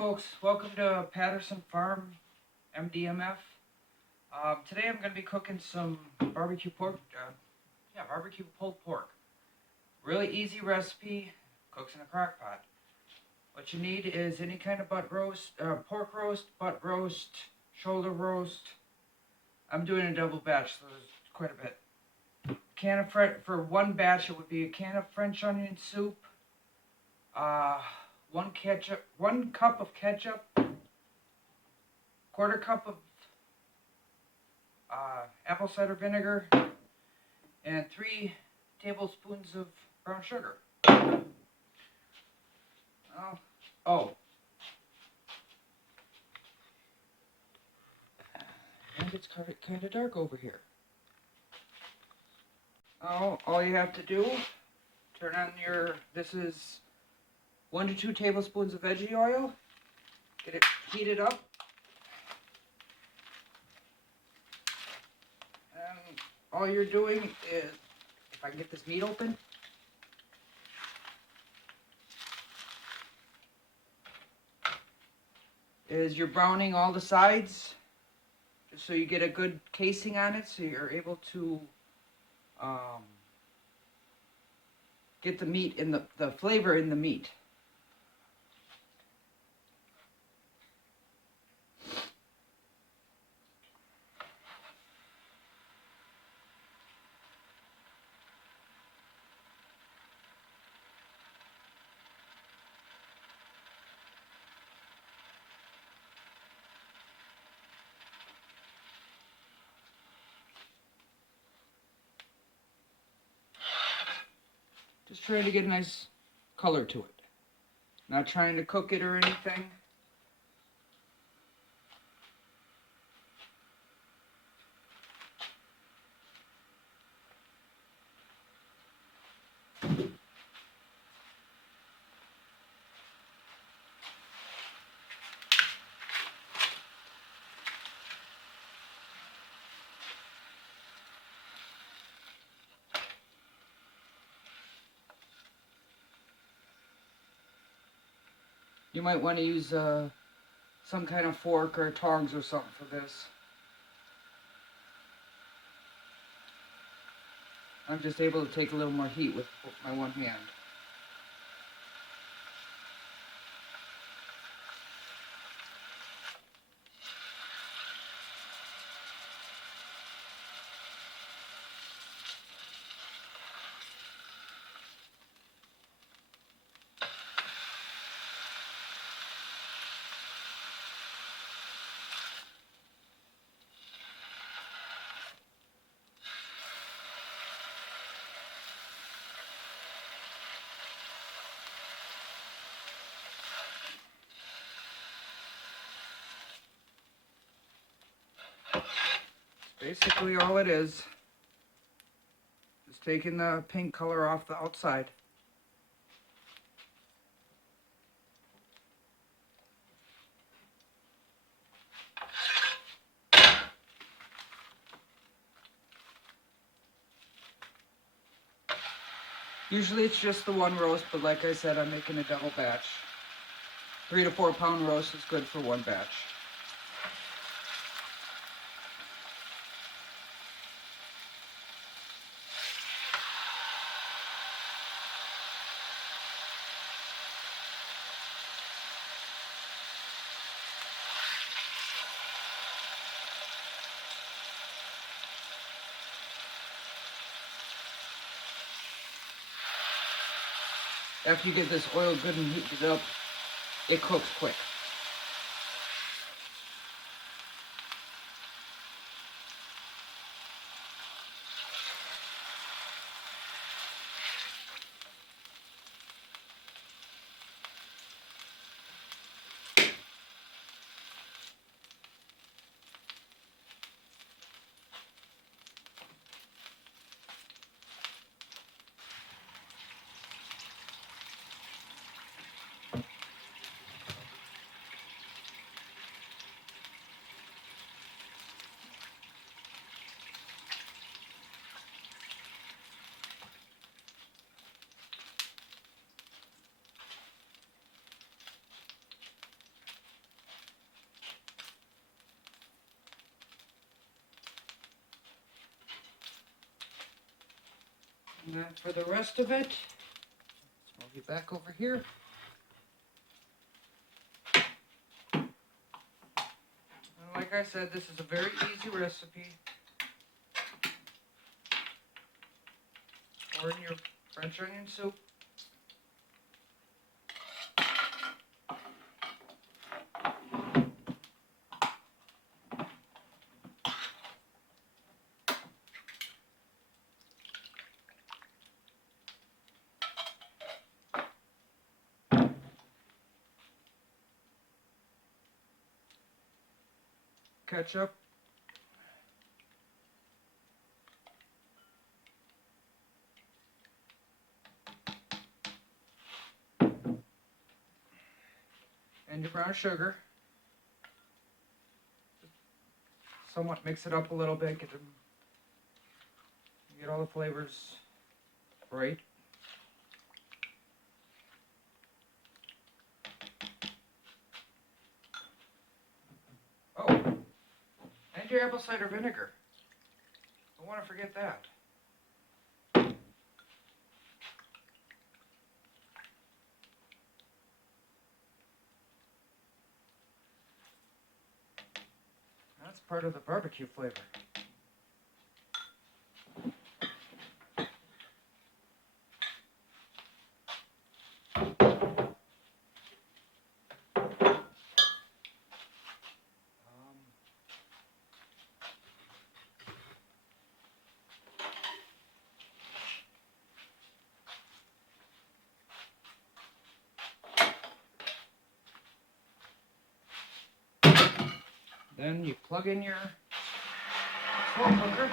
folks, welcome to Patterson Farm MDMF. Today I'm going to be cooking some barbecue pork, barbecue pulled pork. Really easy recipe, cooks in a crock pot. What you need is any kind of pork roast, butt roast, shoulder roast. I'm doing a double batch, so there's quite a bit. For one batch, it would be a can of French onion soup, 1 cup of ketchup, quarter cup of apple cider vinegar, and 3 tablespoons of brown sugar. And it's kind of dark over here. All you have to do, turn on this is 1 to 2 tablespoons of veggie oil, get it heated up, and all you're doing is, if I can get this meat open, is you're browning all the sides, just so you get a good casing on it, so you're able to get the meat in the flavor in the meat. Just trying to get a nice color to it. Not trying to cook it or anything. You might want to use some kind of fork or tongs or something for this. I'm just able to take a little more heat with my one hand. Basically all it is taking the pink color off the outside. Usually it's just the one roast, but like I said, I'm making a double batch. 3 to 4 pound roast is good for one batch. After you get this oil good and heated up, it cooks quick. And then for the rest of it, I'll be back over here. And like I said, this is a very easy recipe. Pour in your French onion soup. Ketchup. And your brown sugar. Somewhat mix it up a little bit, get all the flavors right. Oh, and your apple cider vinegar. Don't want to forget that. That's part of the barbecue flavor. Then you plug in your slow cooker.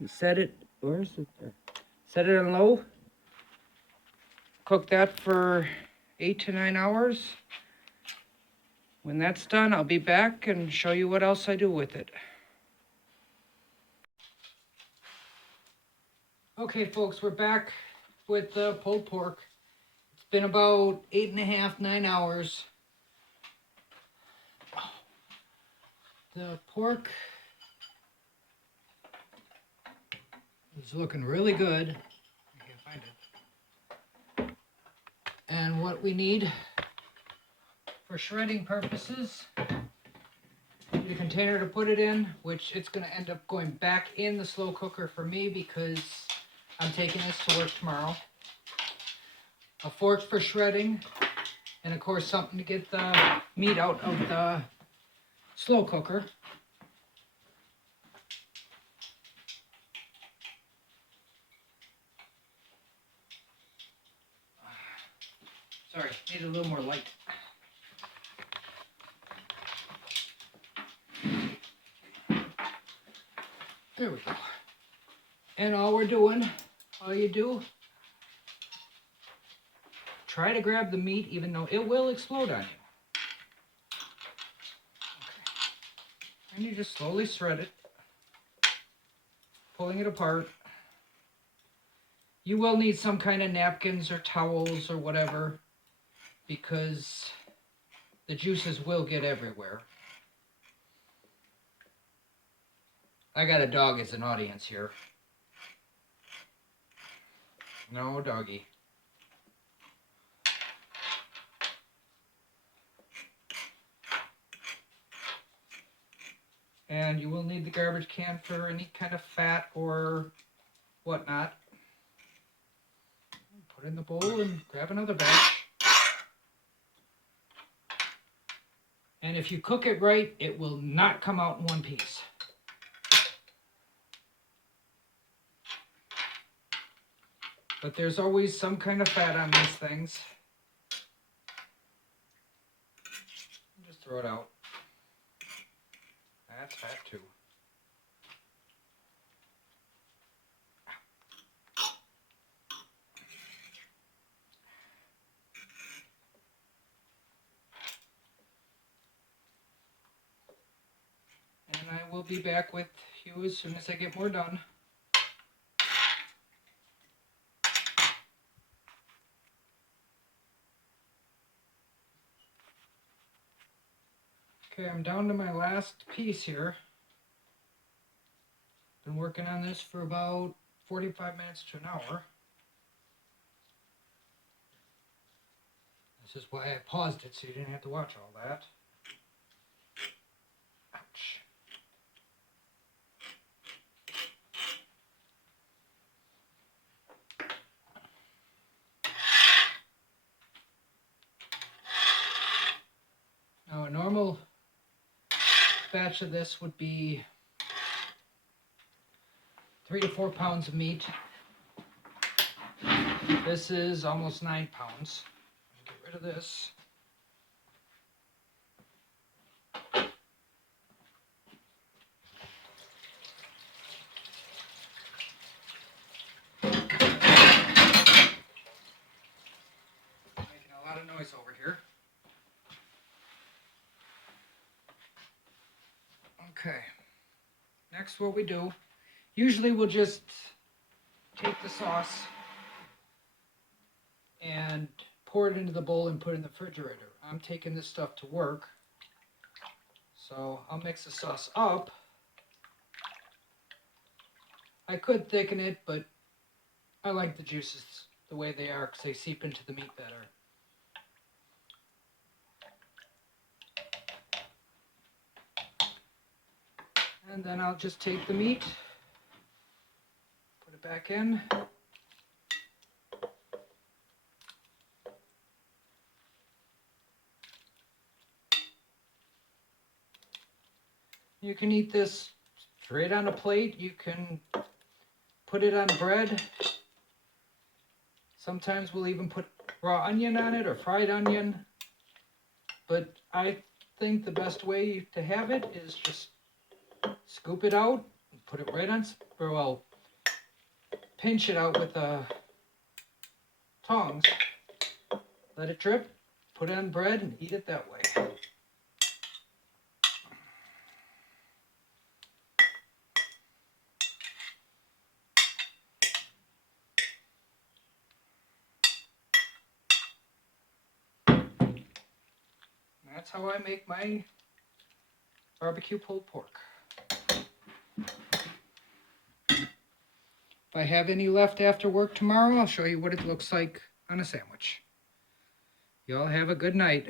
You set it, where's it there? Set it on low. Cook that for 8 to 9 hours. When that's done, I'll be back and show you what else I do with it. Okay, folks, we're back with the pulled pork. It's been about 8.5, 9 hours. The pork is looking really good. I can't find it. And what we need for shredding purposes, the container to put it in, which it's going to end up going back in the slow cooker for me because I'm taking this to work tomorrow. A fork for shredding, and of course something to get the meat out of the slow cooker. Sorry, need a little more light. There we go. And all you do, try to grab the meat even though it will explode on you. Okay. And you just slowly shred it, pulling it apart. You will need some kind of napkins or towels or whatever because the juices will get everywhere. I got a dog as an audience here. No doggy. And you will need the garbage can for any kind of fat or whatnot. Put it in the bowl and grab another batch. And if you cook it right, it will not come out in one piece. But there's always some kind of fat on these things. Just throw it out. That's fat too. And I will be back with you as soon as I get more done. Okay, I'm down to my last piece here. Been working on this for about 45 minutes to an hour. This is why I paused it so you didn't have to watch all that. Ouch. Now a normal batch of this would be 3 to 4 pounds of meat. This is almost 9 pounds. Get rid of this. Making a lot of noise over here. Okay. Next, what we do, usually we'll just take the sauce and pour it into the bowl and put it in the refrigerator. I'm taking this stuff to work, so I'll mix the sauce up. I could thicken it, but I like the juices the way they are because they seep into the meat better. And then I'll just take the meat, put it back in. You can eat this straight on a plate. You can put it on bread. Sometimes we'll even put raw onion on it or fried onion. But I think the best way to have it is just scoop it out, put it right on, or well, pinch it out with the tongs, let it drip, put it on bread, and eat it that way. That's how I make my barbecue pulled pork. If I have any left after work tomorrow, I'll show you what it looks like on a sandwich. Y'all have a good night.